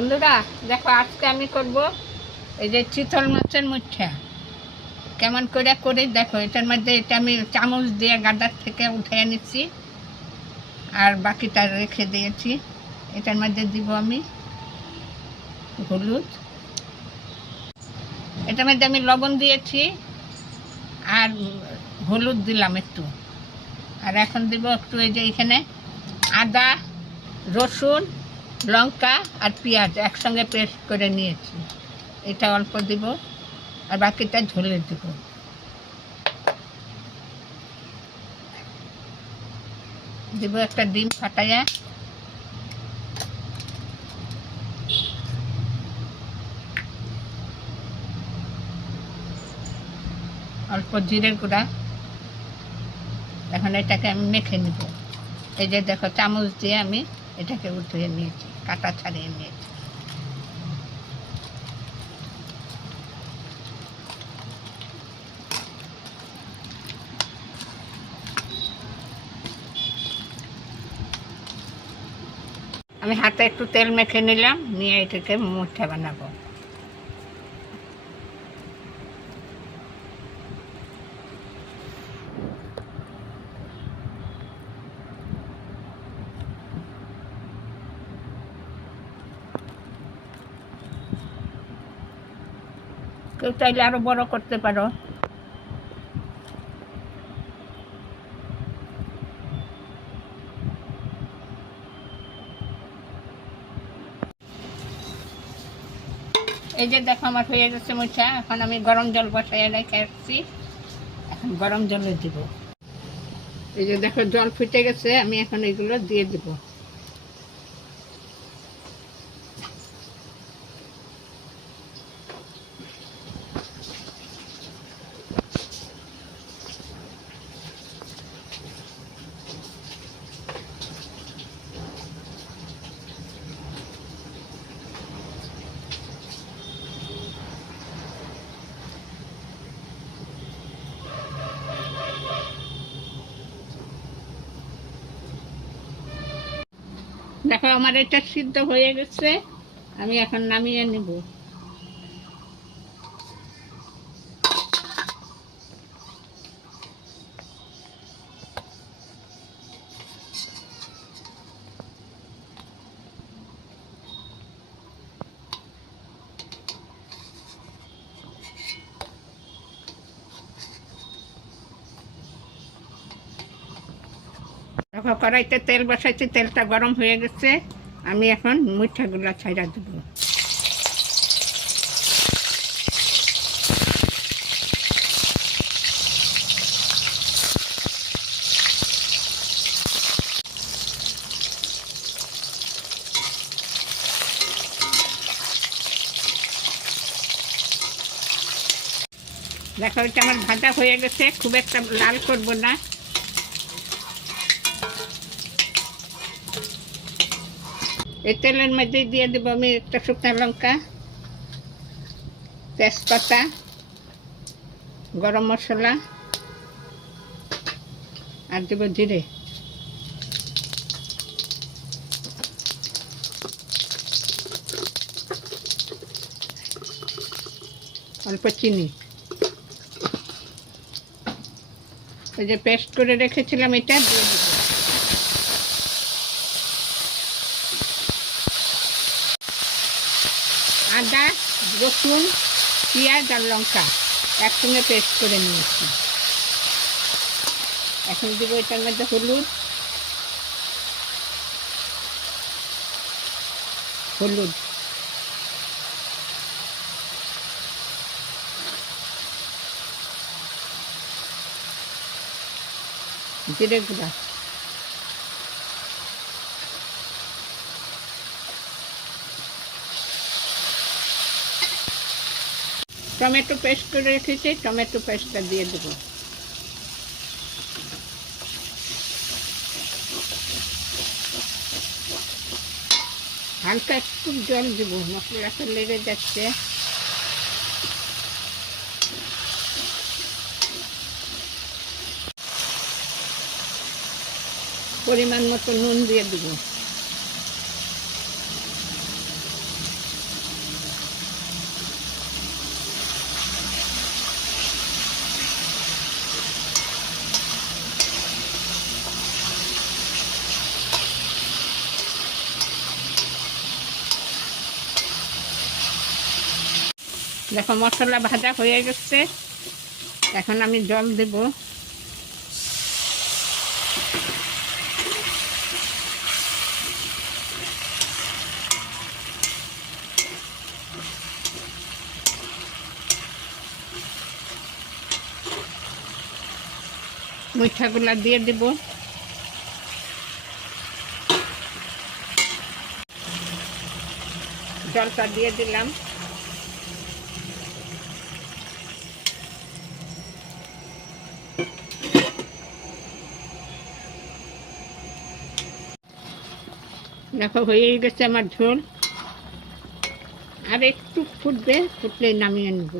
বন্ধুরা দেখো, আজকে আমি করব এই যে চিতল মাছের মুচ্ছা। কেমন করে করি দেখো। এটার মধ্যে এটা আমি চামচ দিয়ে গাদার থেকে উঠে নিচ্ছি, আর বাকিটা রেখে দিয়েছি। এটার মধ্যে দিব আমি হলুদ, এটার মধ্যে আমি লবণ দিয়েছি আর হলুদ দিলাম একটু। আর এখন দিব একটু এই যে এখানে আদা, রসুন, লঙ্কা আর পেঁয়াজ একসঙ্গে পেস্ট করে নিয়েছি, এটা অল্প দিব আর বাকিটা ঝোলে দিব। দিব একটা ডিম ফাটাইয়া, অল্প জিরের গুঁড়া। এখন এটাকে আমি মেখে নিব। এই যে দেখো, চামচ দিয়ে আমি এটাকে উঠিয়ে নিয়েছি, কাটা ছাড়িয়ে নিয়েছি। আমি হাতে একটু তেল মেখে নিলাম, নিয়ে এটাকে মুঠা বানাবো। কেউ চাইলে আরো বড় করতে পারো। এই যে দেখো, আমার হয়ে গেছে মুছা। এখন আমি গরম জল বসাই রেখে আসছি, এখন গরম জলে দিব। এই যে দেখো, জল ফুটে গেছে, আমি এখন এগুলো দিয়ে দিব। দেখো, আমার এটা সিদ্ধ হয়ে গেছে, আমি এখন নামিয়ে নেব। দেখো, কড়াইতে তেল বসাইছি, তেলটা গরম হয়ে গেছে। আমি এখন মুঠাগুলো ছাইড়া দেব। দেখো, এটা আমার ভাজা হয়ে গেছে, খুব একটা লাল করব না। এই তেলের মধ্যে দিয়ে দেবো আমি একটা শুকনো লঙ্কা, তেজপাতা, গরম মশলা আর দেবো জিরে। অল্প চিনি। ওই যে পেস্ট করে রেখেছিলাম, এটা দিয়ে দেবো। আদা, রসুন, পেঁয়াজ আর লঙ্কা একসঙ্গে পেস্ট করে নিয়েছি। এখন দেবো এটার মধ্যে হলুদ, জিরে গুঁড়া, টমেটো পেস্ট করে রেখেছি, টমেটো পেস্টটা দিয়ে দেবো। হালকা একটু জল দেবো, মশলাটা লেগে যাচ্ছে। পরিমাণ মতো নুন দিয়ে দেবো। দেখো মশলা ভাজা হয়ে গেছে, এখন আমি জল দেব। মিঠাগুলা দিয়ে দেব। জলটা দিয়ে দিলাম। দেখো হয়েই গেছে আমার ঝোল, আর একটু ফুটবে, ফুটলে নামিয়ে নেব।